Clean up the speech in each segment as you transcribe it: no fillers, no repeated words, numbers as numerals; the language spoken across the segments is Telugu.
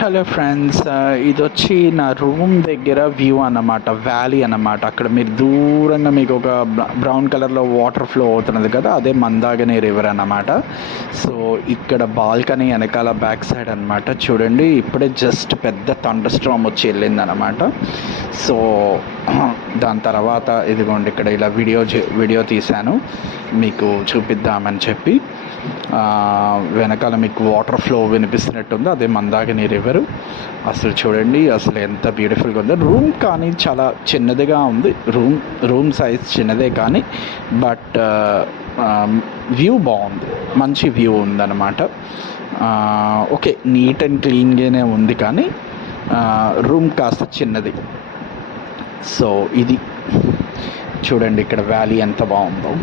హలో ఫ్రెండ్స్, ఇదొచ్చి నా రూమ్ దగ్గర వ్యూ అన్నమాట. వ్యాలీ అన్నమాట. అక్కడ మీరు దూరంగా మీకు ఒక బ్రౌన్ కలర్లో వాటర్ ఫ్లో అవుతున్నది కదా, అదే మందాగిని రివర్ అన్నమాట. సో ఇక్కడ బాల్కనీ వెనకాల బ్యాక్ సైడ్ అన్నమాట. చూడండి, ఇప్పుడే జస్ట్ పెద్ద థండర్ స్టార్మ్ వచ్చి వెళ్ళింది అన్నమాట. సో దాని తర్వాత ఇదిగోండి, ఇక్కడ ఇలా వీడియో తీశాను మీకు చూపిద్దామని చెప్పి. వెనకాల మీకు వాటర్ ఫ్లో వినిపిస్తున్నట్టుంది, అదే మందాకిని రివర్. అసలు చూడండి, అసలు ఎంత బ్యూటిఫుల్గా ఉందో. రూమ్ కానీ చాలా చిన్నదిగా ఉంది. రూమ్ సైజ్ చిన్నదే కానీ బట్ వ్యూ బాగుంది, మంచి వ్యూ ఉందన్నమాట. ఓకే, నీట్ అండ్ క్లీన్గానే ఉంది కానీ రూమ్ కాస్త చిన్నది. సో ఇది చూడండి, ఇక్కడ వ్యాలీ ఎంత బాగుందో.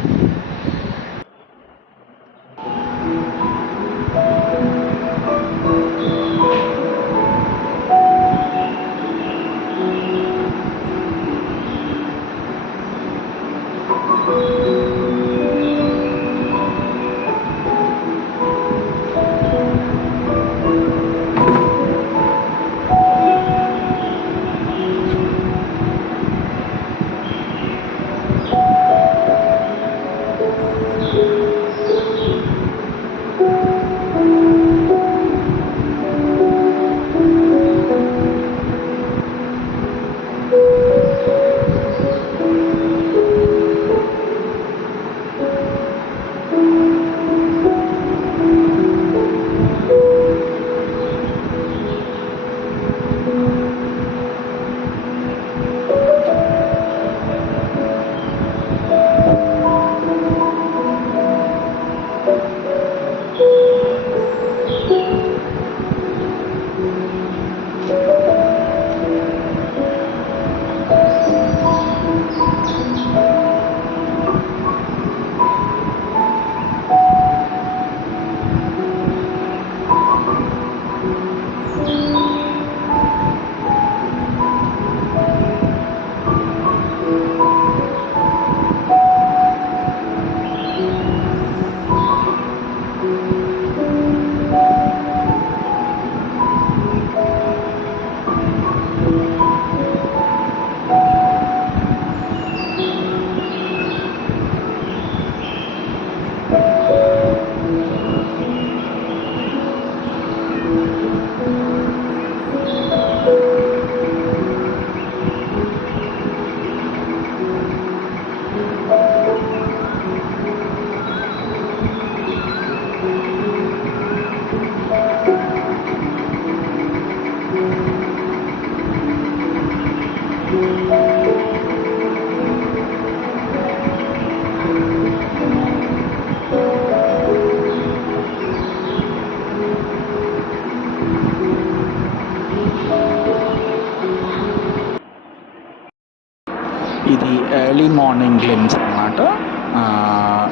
ఇది ఎర్లీ మార్నింగ్ గ్లిమ్స్ అన్నమాట.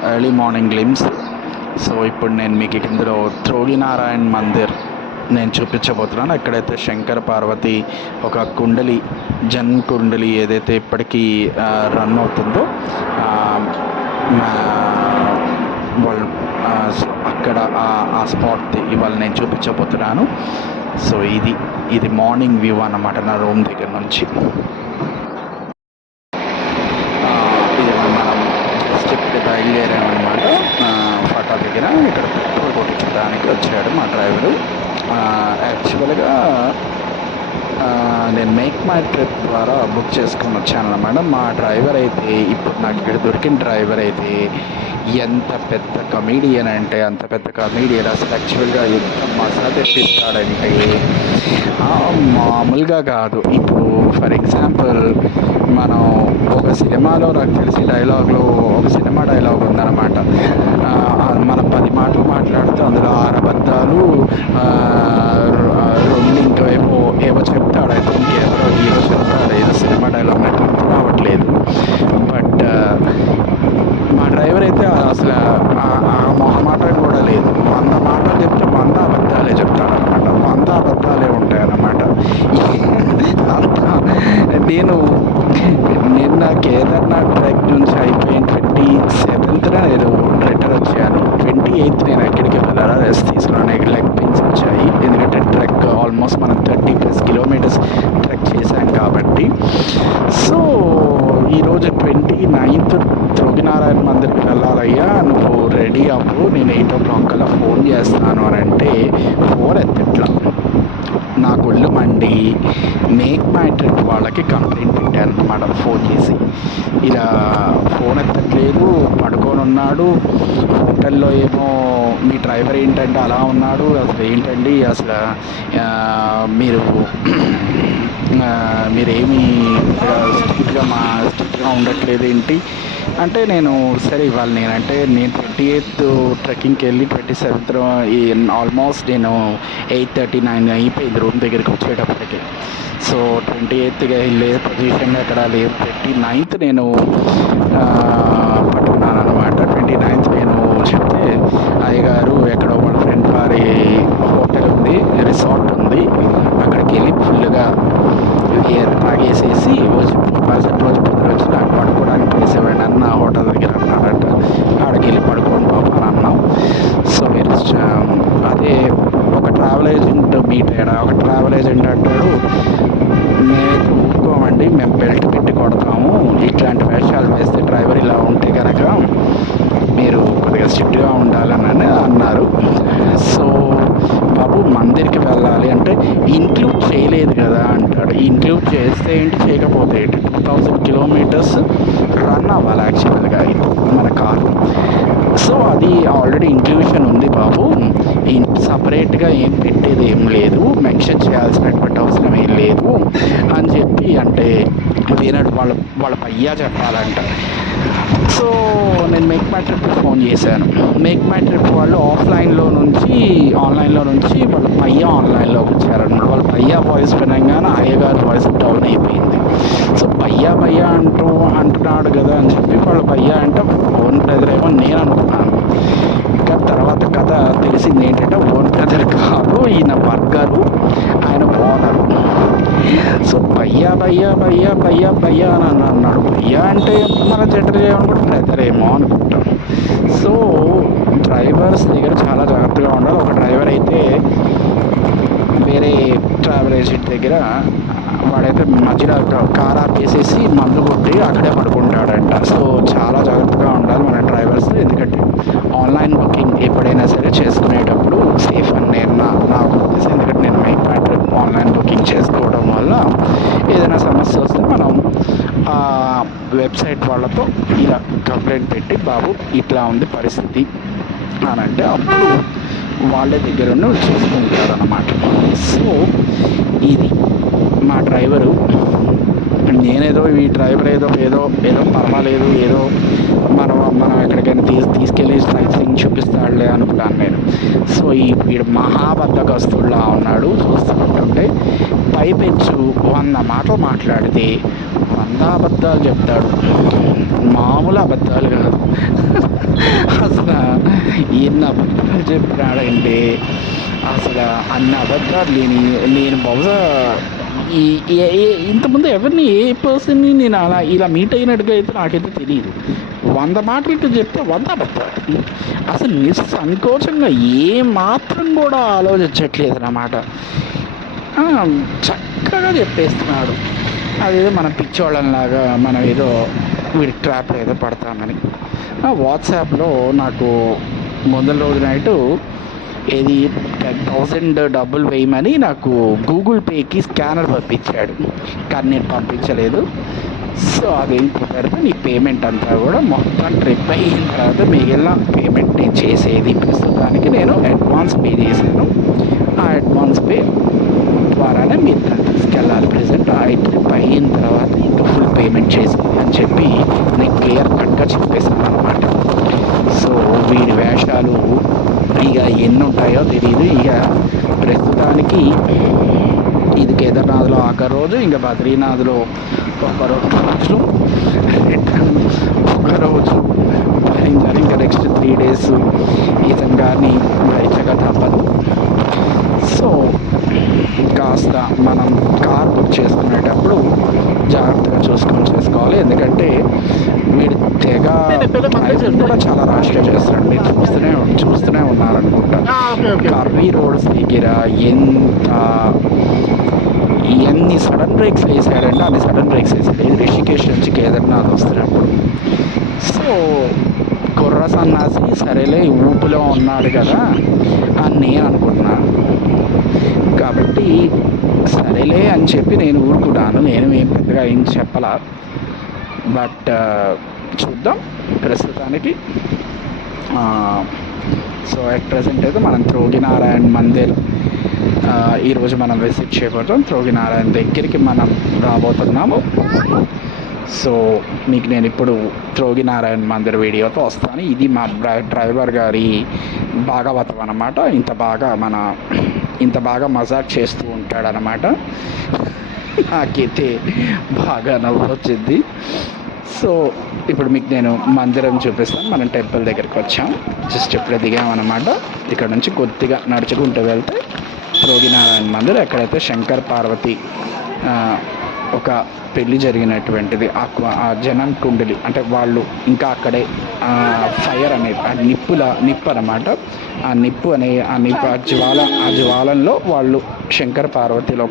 Early morning glimpse. సో ఇప్పుడు నేను మీకు ఇందులో త్రోగినారాయణ్ మందిర్ నేను చూపించబోతున్నాను. ఎక్కడైతే శంకర పార్వతి ఒక కుండలి కుండలి ఏదైతే ఇప్పటికీ రన్ అవుతుందో వాళ్ళు, సో అక్కడ ఆ స్పాట్ ఇవాళ నేను చూపించబోతున్నాను. సో ఇది మార్నింగ్ వ్యూ అన్నమాట నా రూమ్ దగ్గర నుంచి. బయలుదేరామన్నమాట. ఫటా దగ్గర ఇక్కడ పెట్రోల్ కొట్టించడానికి వచ్చాడు మా డ్రైవరు. యాక్చువల్గా నేను మేక్ మై ట్రిప్ ద్వారా బుక్ చేసుకొని వచ్చాను అన్నమాట. మా డ్రైవర్ అయితే, ఇప్పుడు నాకు ఇక్కడ దొరికిన డ్రైవర్ అయితే ఎంత పెద్ద కమీడియన్ అంటే అంత పెద్ద కమీడియన్. అసలు యాక్చువల్గా ఎంత మజా తెప్పిస్తాడంటే మామూలుగా కాదు. ఇప్పుడు ఫర్ ఎగ్జాంపుల్ మనం ఒక సినిమాలో నాకు తెలిసి ఒక సినిమా డైలాగ్ ఉందన్నమాట. మనం 10 మాటలు మాట్లాడితే అందులో 6 అబద్ధాలు, 2 ఇంకా ఏవో చెప్తాడు. అయితే ఇంకెవరో హీరో చెప్తాడు, ఏదో సినిమా డైలాగ్ నాకు గుర్తు రావట్లేదు. బట్ మా డ్రైవర్ అయితే అసలు ఆ మొహమాట కూడా లేదు. 100 మాటలు చెప్తే 100 అబద్ధాలే చెప్తాడనమాట. 100 అబద్ధాలే ఉంటాయన్నమాట. నేను నిన్న కేదార్నాథ్ ట్రెక్ నుంచి అయిపోయిన 27th నేను రిటర్న్ వచ్చాను. 28th నేను ఎక్కడికి వెళ్ళాలా రెస్ట్ తీసుకున్నాను. లెగ్ పెయిన్స్ వచ్చాయి, ఎందుకంటే ఆల్మోస్ట్ మనం 30+ కిలోమీటర్స్ ట్రెక్ చేశాం కాబట్టి. సో ఈరోజు 29th ధ్రువనారాయణ మందిర్కి వెళ్ళాలయ్యా, నువ్వు రెడీ అవ్వు, నేను 8 o'clock కల్లా ఫోన్ చేస్తాను అని అంటే ఫోన్ ఎత్తట్లా. నాకు ఒళ్ళు మండి మేక్ మై ట్రిప్ వాళ్ళకి కంప్లైంట్ పెట్టాను అన్నమాట ఫోన్ చేసి. ఇలా ఫోన్ ఎత్తట్లేదు, పడుకొని ఉన్నాడు హోటల్లో, ఏమో మీ డ్రైవర్ ఏంటంటే అలా ఉన్నాడు, అసలు ఏంటండి అసలు మీరేమీ స్ట్రిక్ట్గా ఉండట్లేదు ఏంటి అంటే, నేను సరే ఇవాళ నేను 28th ట్రెక్కింగ్కి వెళ్ళి 27th ఆల్మోస్ట్ నేను 8:39 అయిపోయింది రూమ్ దగ్గరికి వచ్చేటప్పటికి. సో 28th వెళ్ళే పొజిషన్లో ఎక్కడ లేదు. 29th నేను పట్టుకున్నాను అనమాట. 29th నేను చెప్తే అయ్యగారు ఎక్కడో వాళ్ళ ఫ్రెండ్ వారి హోటల్ ఉంది, రిసార్ట్ ఉంది, అక్కడికి వెళ్ళి ఫుల్గా తాగేసేసి మరుసటి రోజు పొద్దున వచ్చి నాకు పడుకోవడానికి ప్లేస్ ఇవ్వండి అన్న హోటల్ దగ్గర అన్నాడట. ఆడికి వెళ్ళి పడుకోండి బాబు అని అన్నాం. సో మీరు అదే ఒక ట్రావెల్ ఏజెంట్ మీట్ అయ్యాడు. ఒక ట్రావెల్ ఏజెంట్ అంటాడు, మేమైతే ఊరుకోమండి, మేము బెల్ట్ పెట్టి కొడతాము, ఇట్లాంటి వేషాలు వేస్తే డ్రైవర్ ఇలా ఉంటే కనుక మీరు కొద్దిగా స్ట్రిక్ట్గా ఉండాలని అన్నారు. సో బాబు మందిర్కి వెళ్ళాలి అంటే ఇంక్లూడ్ చేయలేదు కదా అంటాడు. ఇంక్లూడ్ చేస్తే ఏంటి, చేయకపోతే ఏంటి, 2000 కిలోమీటర్స్ రన్ అవ్వాలి యాక్చువల్గా మన కారు. సో అది ఆల్రెడీ ఇంక్లూషన్ ఉంది బాబు, సపరేట్గా ఏం పెట్టేది ఏం లేదు, మెన్షన్ చేయాల్సినటువంటి అవసరం ఏం లేదు అని చెప్పి అంటే వినడు. వాళ్ళ పయ్యా చెప్పాలంట. సో నేను మేక్ మై ట్రిప్ ఫోన్ చేశాను. మేక్ మై ట్రిప్ వాళ్ళు ఆన్లైన్లో నుంచి వాళ్ళ పయ్యా ఆన్లైన్లోకి వచ్చారన్నమాట. వాళ్ళ పయ్యా వాయిస్ వినగానే అయ్యగారు వాయిస్ డౌన్ అయిపోయింది. సో పయ్యా అంటున్నాడు కదా అని చెప్పి వాళ్ళ పయ్యా అంటే ఓన్ బ్రదర్ ఏమో నేను అనుకున్నాను. ఇంకా తర్వాత కథ తెలిసింది ఏంటంటే ఓన్ బ్రదర్ కాదు, ఈయన వర్కరు, ఆయన ఓనరు. సో భయ్యా అని అన్నాడు. భయ్యా అంటే మన జెండర్ చేయమని కూడా బ్రదర్ ఏమో అనుకుంటాం. సో డ్రైవర్స్ దగ్గర చాలా జాగ్రత్తగా ఉండాలి. ఒక డ్రైవర్ అయితే వేరే ట్రావెల్ ఏజెంట్ దగ్గర వాడైతే మధ్యలో కార్ ఆపేసేసి మందు కొట్టి అక్కడే పడుకుంటాడంట. సో చాలా జాగ్రత్తగా ఉండాలి మన డ్రైవర్స్, ఎందుకంటే ఆన్లైన్ బుకింగ్ ఎప్పుడైనా సరే చేసుకునేటప్పుడు సేఫ్ అని నేను నా ఉద్దేశం. ఎందుకంటే నేను make my trip online booking చేసుకోవడం వల్ల ఏదైనా సమస్య వస్తే మనం వెబ్సైట్ వాళ్ళతో ఇలా కంప్లైంట్ పెట్టి బాబు ఇట్లా ఉంది పరిస్థితి అని అంటే అప్పుడు వాళ్ళ దగ్గర చూసుకుంటారు అన్నమాట. సో ఇది మా డ్రైవరు. నేనేదో ఈ డ్రైవర్ ఏదో పర్వాలేదు, ఏదో మనం ఎక్కడికైనా తీసుకెళ్ళి సైట్ సీయింగ్ చూపిస్తాడులే అనుకున్నాను నేను. సో వీడు మహాబద్ధకస్తుడులా ఉన్నాడు. చూస్తుంటే పైపెచ్చు 100 మాటలు మాట్లాడితే 100 అబద్ధాలు చెప్తాడు, మామూలు అబద్ధాలు కాదు. అసలు ఎన్ని అబద్ధాలు చెప్పినాడంటే అసలు అన్ని అబద్ధాలు నేను బహుశా ఇంతకుముందు ఎవరిని ఏ పర్సన్ని నేను ఇలా మీట్ అయినట్టుగా అయితే నాకైతే తెలియదు. 100 మాటలకి చెప్తే 100 అబద్ధాలు. అసలు నిస్సంకోచంగా ఏ మాత్రం కూడా ఆలోచించట్లేదు అన్నమాట. చక్కగా చెప్పేస్తున్నాడు. అదేదో మన పిచ్చోళ్ళలాగా మనం ఏదో వీడి ట్రాప్లో ఏదో పడతామని. వాట్సాప్లో నాకు మొదటి రోజు నైటు ఏది 10,000 డబ్బులు వేయమని నాకు గూగుల్ పేకి స్కానర్ పంపించాడు, కానీ నేను పంపించలేదు. సో అదేం కుదరదు, నీ పేమెంట్ అంతా కూడా మొత్తం ట్రిప్ అయిన తర్వాత మిగిలిన పేమెంట్ నేను చేసేది. ప్రస్తుతానికి నేను అడ్వాన్స్ పే చేశాను, ఆ అడ్వాన్స్ పే ద్వారానే మీరు దాన్ని తీసుకెళ్ళాలి. ప్రజెంట్ ఆ ట్రిప్ అయిన తర్వాత ఇంకా ఫుల్ పేమెంట్ చేసింది అని చెప్పి నేను క్లియర్ కట్గా చెప్పేసాను అనమాట. సో వీడి వేషాలు ఇక ఎన్ని ఉంటాయో తెలియదు. ఇక ప్రస్తుతానికి ఇది కేదార్నాథ్లో ఆఖరి రోజు, ఇంకా బద్రీనాథ్లో ఒక రోజు, రిటర్న్ ఒక రోజు, ఇంకా నెక్స్ట్ 3 days ఇతను గారిని వైచగా తప్పదు. సో కాస్త మనం కార్ బుక్ చేసుకునేటప్పుడు జాగ్రత్తగా చేసుకోవాలి. ఎందుకంటే వీడు తెగ కూడా చాలా ర్యాష్గా చేస్తాడు. మీరు చూస్తూనే ఉన్నారనుకుంటా. కర్వీ రోడ్స్ దగ్గర ఎంత బ్రేక్స్ వేసాడంటే అన్ని సడన్ బ్రేక్స్ వేసాడు. ఇది రిషికేష్ నుంచి కేదార్నాథ్ వస్తున్నప్పుడు. సో కుర్ర సన్నాసి సరేలే ఊపులో ఉన్నాడు కదా అని నేను అనుకుంటున్నాను. కాబట్టి సరేలే అని చెప్పి నేను ఊరుకున్నాను. నేను ఏం పెద్దగా ఏం చెప్పలా. బట్ చూద్దాం ప్రస్తుతానికి. సో అట్ ప్రజెంట్ అయితే మనం త్రోగినారాయణ్ మందిర్ ఈరోజు మనం విజిట్ చేయబోతాం. త్రోగినారాయణ్ దగ్గరికి మనం రాబోతున్నాము. సో మీకు నేను ఇప్పుడు త్రోగినారాయణ్ మందిర్ వీడియోతో వస్తాను. ఇది మా డ్రైవర్ గారి భాగవతం అన్నమాట. ఇంత బాగా మజాక్ చేస్తూ ఉంటాడనమాట. నాకైతే బాగా నవ్వు వచ్చింది. సో ఇప్పుడు మీకు నేను మందిరం చూపిస్తాను. మనం టెంపుల్ దగ్గరికి వచ్చాం. జస్ట్ ఇప్పుడే దిగామన్నమాట. ఇక్కడ నుంచి కొద్దిగా నడుచుకుంటూ వెళ్తే త్రోగినారాయణ మందిర్, ఎక్కడైతే శంకర్ పార్వతి ఒక పెళ్ళి జరిగినటువంటిది ఆ జనం కుండలి అంటే వాళ్ళు ఇంకా అక్కడే ఫైర్ అనేది నిప్పు అన్నమాట. ఆ నిప్పు ఆ జ్వాలంలో వాళ్ళు శంకర్ పార్వతిలో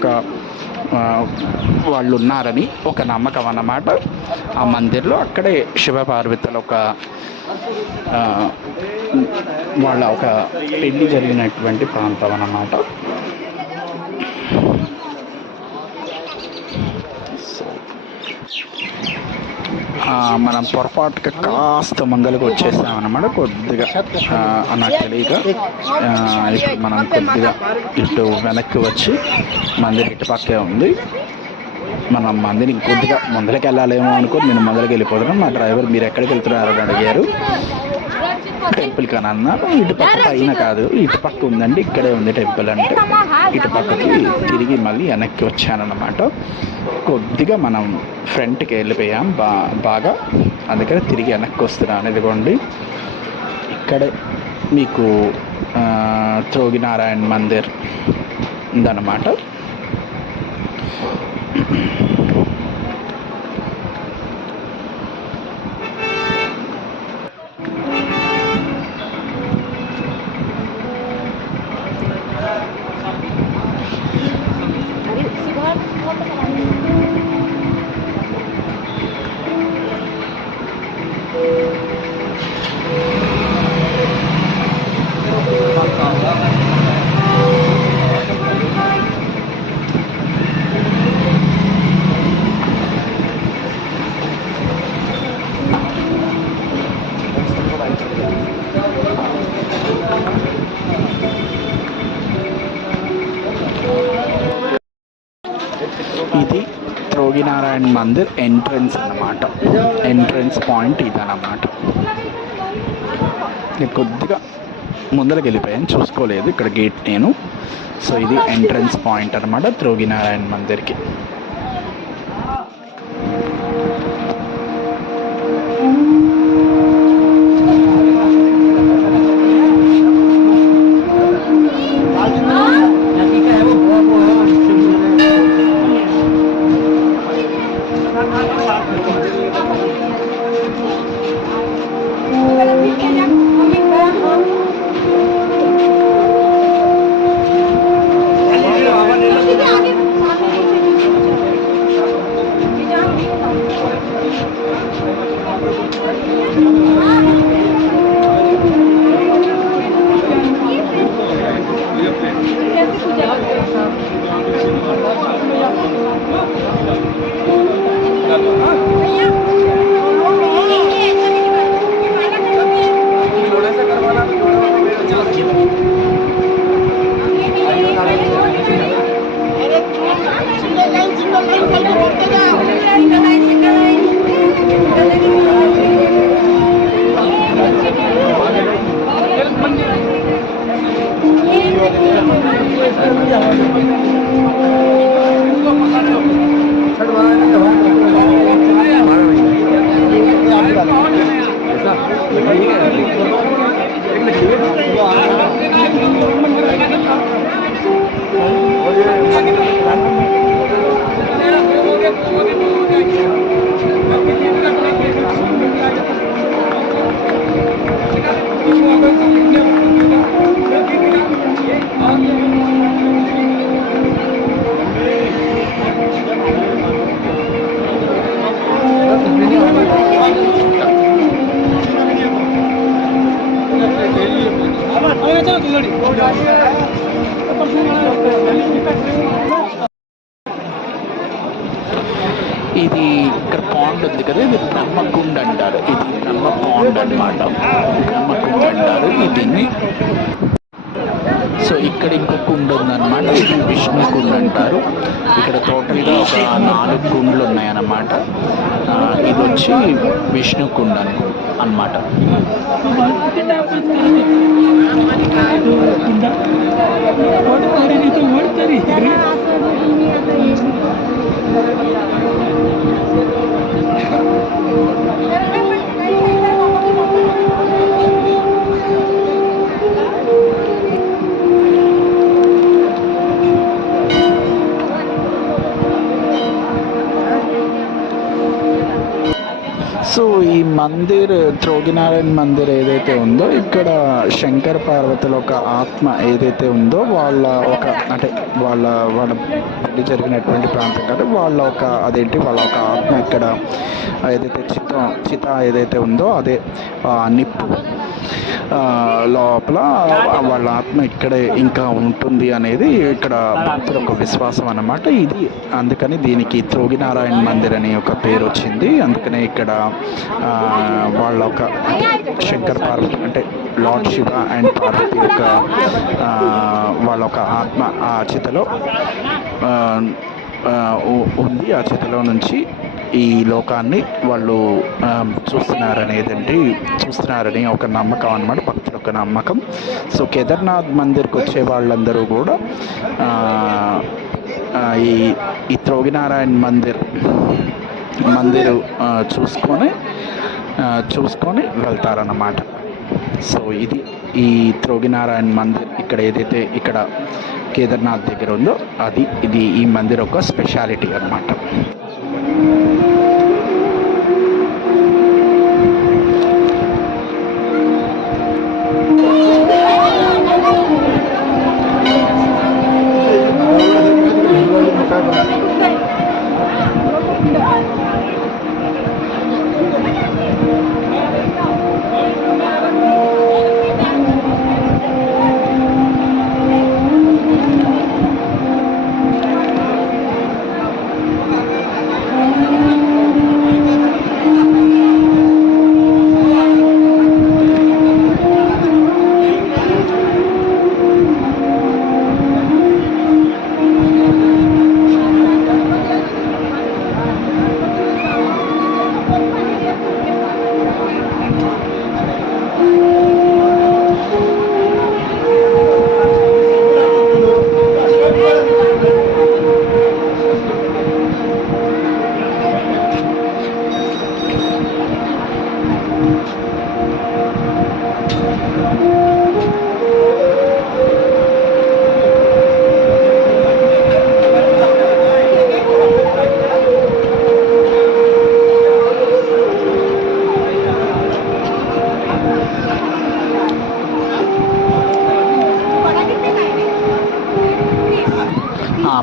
వాళ్ళు ఉన్నారని ఒక నమ్మకం అన్నమాట. ఆ మందిర్లో అక్కడే శివపార్వతులు వాళ్ళ ఒక పెళ్ళి జరిగినటువంటి ప్రాంతం అన్నమాట. మనం పొరపాటుగా కాస్త ముందరకు వచ్చేసామన్నమాట. కొద్దిగా నాకు తెలియక ఇప్పుడు మనం కొద్దిగా ఇటు వెనక్కి వచ్చి మందిర్ ఇటు పక్కే ఉంది. మనం మందిని కొద్దిగా ముందరికి వెళ్ళాలేమో అనుకో నేను ముందరికి వెళ్ళిపోతున్నాను. మా డ్రైవర్ మీరు ఎక్కడికి వెళ్తున్నారు అని అడిగారు. టెంపుల్కి అని అన్నారు. ఇటు పక్క పైన కాదు, ఇటు పక్క ఉందండి, ఇక్కడే ఉంది టెంపుల్ అంటే. ఇటు పక్కకి తిరిగి మళ్ళీ వెనక్కి వచ్చానన్నమాట. కొద్దిగా మనం ఫ్రంట్కి వెళ్ళిపోయాం బాగా, అందుకని తిరిగి వెనక్కి వస్తున్నాను. ఇదిగోండి ఇక్కడే మీకు త్రోగినారాయణ్ మందిర్ ఉందన్నమాట. ఇది త్రోగినారాయణ్ మందిర్ ఎంట్రన్స్ అన్నమాట. ఎంట్రన్స్ పాయింట్ ఇదన్నమాట. నేను కొద్దిగా ముందరకు వెళ్ళిపోయాను, చూసుకోలేదు ఇక్కడ గేట్ నేను. సో ఇది ఎంట్రన్స్ పాయింట్ అన్నమాట త్రోగినారాయణ్ మందిర్కి. పాండ్ ఉంది కదా, ఇది బ్రహ్మకుండ్ అంటారు. ఇది బ్రహ్మ పాండ్ అనమాట. బ్రహ్మకుండ్ అంటారు దీన్ని. సో ఇక్కడ ఇంకో కుండ ఉందన్నమాట, ఇది విష్ణు కుండ్ అంటారు. ఇక్కడ టోటల్గా ఒక 4 కుండ్లు ఉన్నాయన్నమాట. ఇది వచ్చి విష్ణు కుండ్ అన్నమాట. సో ఈ మందిర్, త్రోగినారాయణ మందిర్ ఏదైతే ఉందో, ఇక్కడ శంకర పార్వతుల ఒక ఆత్మ ఏదైతే ఉందో వాళ్ళ ఒక అంటే వాళ్ళ వాళ్ళ పెళ్లి జరిగినటువంటి ప్రాంతం కదా, వాళ్ళ ఒక వాళ్ళ ఒక ఆత్మ ఇక్కడ ఏదైతే చిత ఏదైతే ఉందో అదే నిప్పు లోపల వాళ్ళ ఆత్మ ఇక్కడే ఇంకా ఉంటుంది అనేది ఇక్కడ భక్తుల ఒక విశ్వాసం అన్నమాట. ఇది అందుకని దీనికి త్రోగినారాయణ మందిర్ అనే ఒక పేరు వచ్చింది. అందుకనే ఇక్కడ వాళ్ళ ఒక శంకర్ పార్వతి అంటే లార్డ్ శివ అండ్ పార్వతి యొక్క వాళ్ళ ఒక ఆత్మ ఆ చితలో ఉంది. ఆ చితలో నుంచి ఈ లోకాన్ని వాళ్ళు చూస్తున్నారని ఒక నమ్మకం అన్నమాట, భక్తుల ఒక నమ్మకం. సో కేదార్నాథ్ మందిర్కి వచ్చే వాళ్ళందరూ కూడా ఈ త్రోగినారాయణ మందిర్ చూసుకొని వెళ్తారన్నమాట. సో ఇది ఈ త్రోగినారాయణ మందిర్ ఇక్కడ ఏదైతే ఇక్కడ కేదార్నాథ్ దగ్గర ఉందో ఇది ఈ మందిర్ ఒక స్పెషాలిటీ అన్నమాట.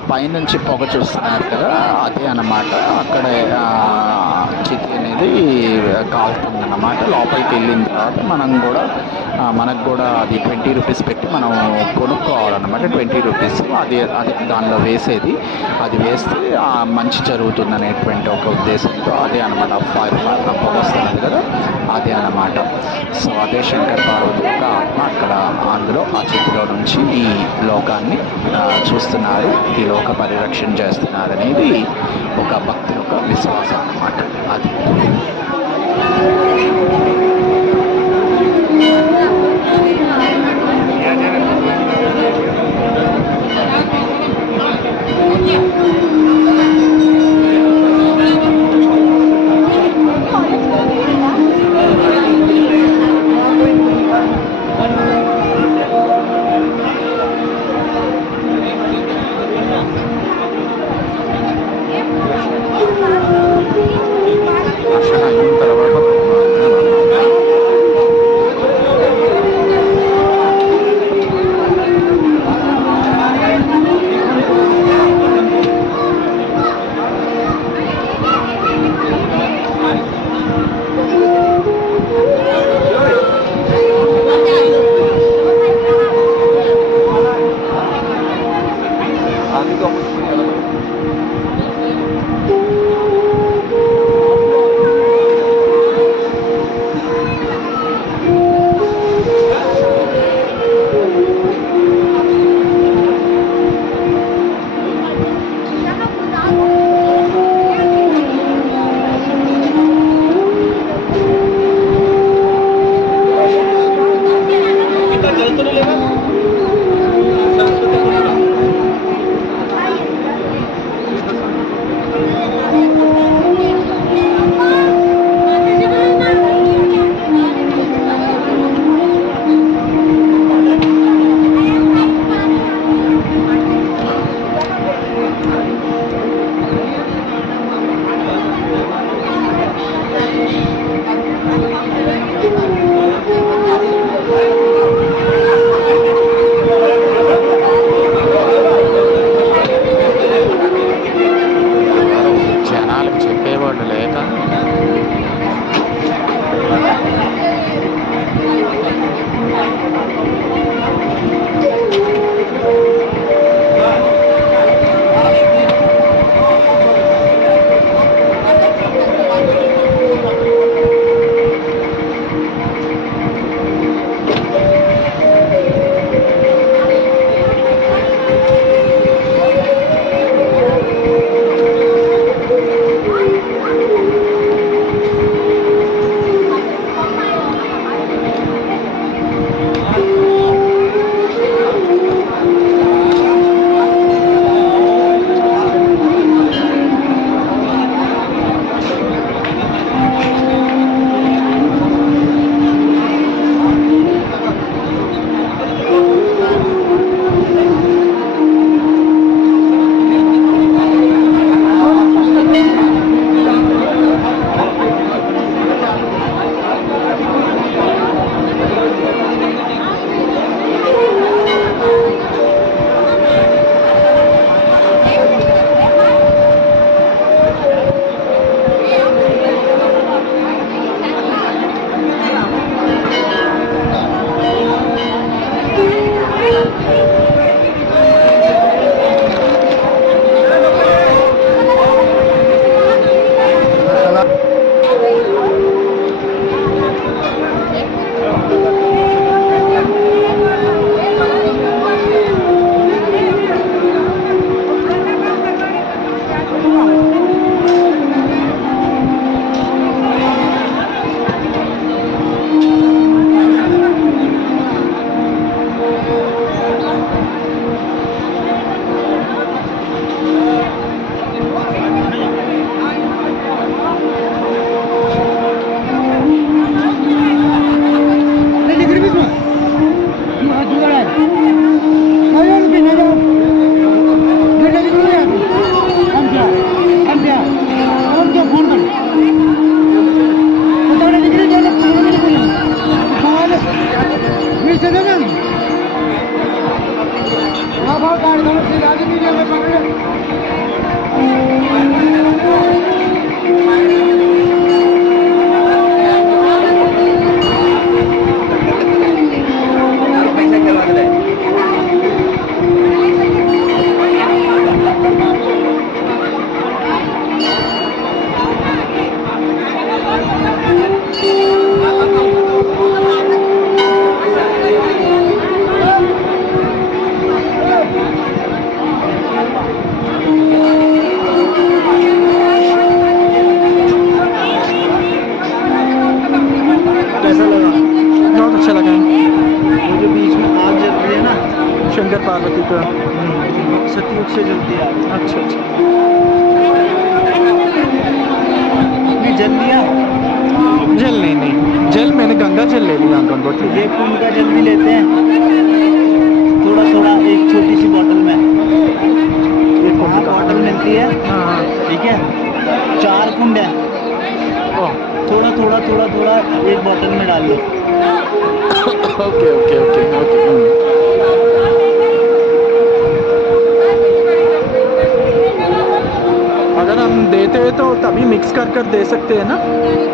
పైనుంచి పొగ చూస్తున్నారు కదా, అదే అన్నమాట. అక్కడ చితి అనేది కాలుతుంది అన్నమాట. లోపలికి వెళ్ళిన తర్వాత మనకు కూడా అది 20 రూపీస్ పెట్టి మనం కొనుక్కోవాలన్నమాట. 20 రూపీస్ అది దానిలో వేసేది. అది వేస్తే మంచి జరుగుతుంది అనేటువంటి ఒక ఉద్దేశంతో అదే అనమాట. ఫైర్ పొగ వస్తున్నది కదా, అదే అన్నమాట. సో అదే శంకర్ పార్వతి యొక్క ఆత్మ అక్కడ అందులో ఆ చితిలో నుంచి ఈ లోకాన్ని చూస్తున్నారు, ఈ లోక పరిరక్షణ చేస్తున్నారు అనేది ఒక భక్తుల యొక్క విశ్వాసం అన్నమాట. అది अच्छा अच्छा ने जल लिया। जल नहीं जल मैंने गंगा जल ले लिया अंकल बोतल ये कुंड का जल भी लेते हैं थोड़ा थोड़ा, एक छोटी सी बोतल में। ये कुंड वहाँ का बॉटल मिलती है, हाँ ठीक है। 4 कुंड है, ओह थोड़ा थोड़ा थोड़ा थोड़ा एक बोतल में डाल लो। ओके ओके ओके ओके अगर हम देते हैं तो तभी मिक्स कर कर दे सकते हैं ना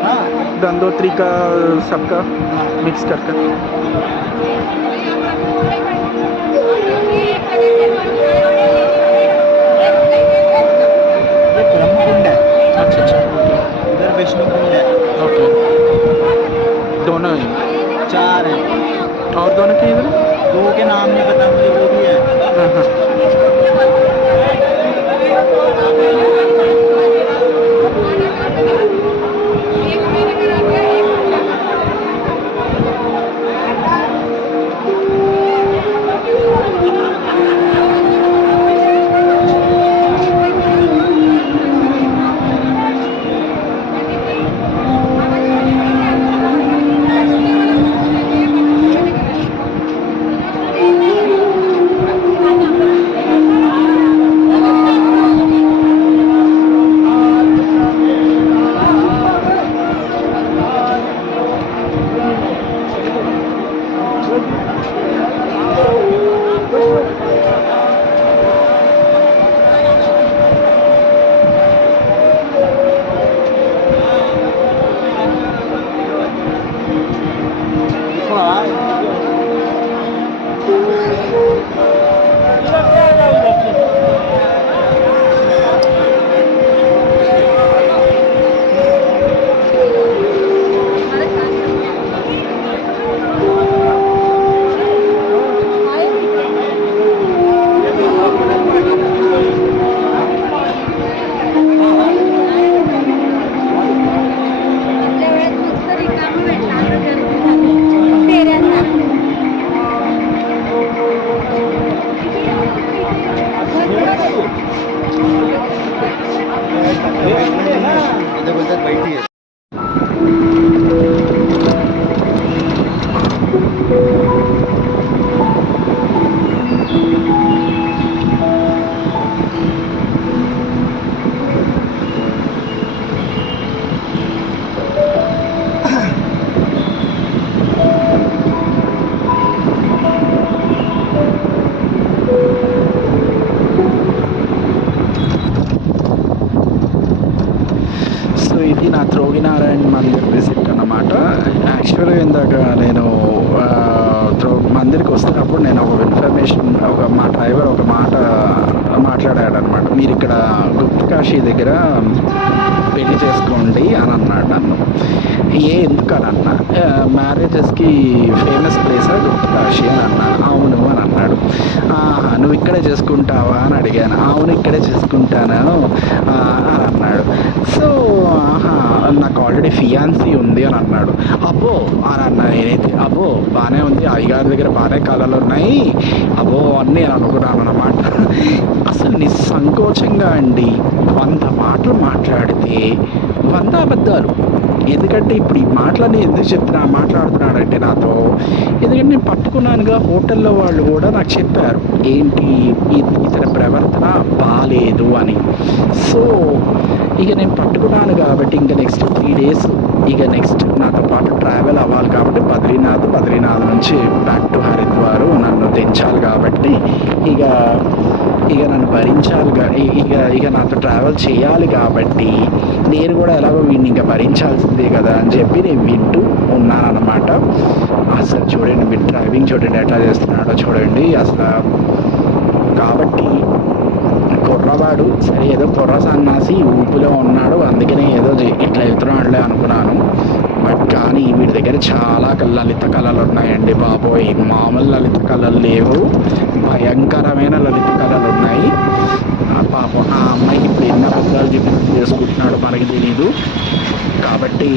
हाँ गंगोत्री का सबका हाँ। मिक्स कर कर ये ब्रह्म कुंड है, अच्छा अच्छा ओके इधर विष्णु कुंड है। ओके दोनों ही 4 हैं, और दोनों के इधर 2 के नाम नहीं पता मुझे, वो भी है। हाँ हाँ इधर उधर बैठी है। సో ఇది నా త్రోగినారాయణ మందిర్ విజిట్ అన్నమాట. యాక్చువల్గా ఇందాక నేను మందిర్కి వస్తున్నప్పుడు నేను ఒక ఇన్ఫర్మేషన్ మా డ్రైవర్ ఒక మాట మాట్లాడాడు అనమాట. మీరు ఇక్కడ గుప్తకాశీ దగ్గర పెళ్లి చేసుకోండి అని అన్నాడు నన్ను. ఎందుకు అని అన్నా, మ్యారేజెస్కి ఫేమస్ ప్లేస్ గుప్తకాశీ అని అన్నాను. అవును అని అన్నాడు. నువ్వు ఇక్కడే చేసుకుంటావా అని అడిగాను. అవును ఇక్కడే చేసుకుంటాను అని అన్నాడు. సో నాకు ఆల్రెడీ ఫియాన్సీ ఉంది అని అన్నాడు. అబ్బో అని అన్నా నేనైతే. అబ్బో బాగానే ఉంది, అయ్యగారి దగ్గర బాగానే కళలు ఉన్నాయి అబ్బో అన్నీ అని అనుకున్నాను అన్నమాట. అసలు నిస్సంకోచంగా అండి 100 మాటలు మాట్లాడితే 100 అబద్ధాలు. ఎందుకంటే ఇప్పుడు ఈ మాటలని ఎందుకు మాట్లాడుతున్నాడంటే నాతో, ఎందుకంటే నేను పట్టుకున్నానుగా, హోటల్లో వాళ్ళు కూడా నాకు చెప్పారు ఏంటి ఇతని ప్రవర్తన బాలేదు అని. సో ఇక నేను పట్టుకున్నాను కాబట్టి ఇంకా నెక్స్ట్ 3 days ఇక నెక్స్ట్ నాతో పాటు ట్రావెల్ అవ్వాలి కాబట్టి బద్రీనాథ్ నుంచి బ్యాక్ టు హరిద్వార్ నన్ను దించాలి కాబట్టి ఇక నన్ను భరించాలి, ఇక నాతో ట్రావెల్ చేయాలి కాబట్టి నేను కూడా ఎలాగో వీడిని ఇంకా భరించాల్సిందే కదా అని చెప్పి నేను వింటూ ఉన్నాను అనమాట. అసలు చూడండి మీరు డ్రైవింగ్ చూడండి ఎట్లా చేస్తున్నాడో చూడండి అసలు. కాబట్టి కుర్రవాడు సరే ఏదో కుర్ర సన్నాసి ఊపిలో ఉన్నాడు, అందుకనే ఏదో ఇట్లా వెళ్తున్నాడులే అనుకున్నాను. బట్ కానీ వీడి దగ్గర చాలా లలిత కళలు ఉన్నాయండి బాబోయ్, మామూలు లలిత కళలు లేవు, భయంకరమైన లలిత కళలు ఉన్నాయి. పాపం ఆ అమ్మాయికి ఇప్పుడు ఎన్ని అబద్ధాలు చేసుకుంటున్నాడు మనకి తెలీదు కాబట్టి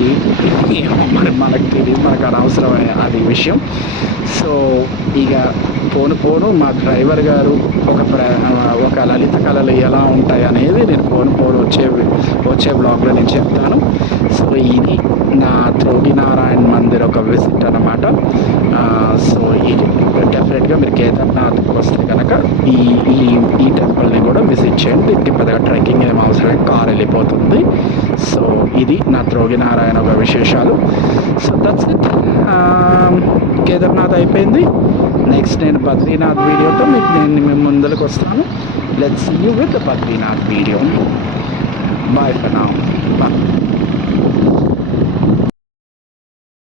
మరి మనకు తెలియదు, మనకు అనవసరం అది విషయం. సో ఇక పోను పోను మా డ్రైవర్ గారు ఒక లలిత కళలు ఎలా ఉంటాయి అనేది నేను పోను పోను వచ్చే బ్లాగ్లో నేను చెప్తాను. సో ఇది నా ధ్రువనారాయణ మందిర్ ఒక విజిట్ అనమాట. సో ఇది డెఫినెట్గా మీరు కేదార్నాథ్కి వస్తే కనుక ఈ ఈ ఈ టెంపుల్ని కూడా విజిట్ చేయండి. దీనికి పెద్దగా ట్రెక్కింగ్ ఏం అవసరం, కార్ వెళ్ళిపోతుంది. సో ఇది నా ధ్రువనారాయణ ఒక విశేషాలు. So that's it. కేదార్నాథ్ అయిపోయింది. నెక్స్ట్ నేను బద్రీనాథ్ వీడియోతో నేను మీ ముందరకు వస్తాను. Let's see you with the Badrinath video. Bye for now. Bye.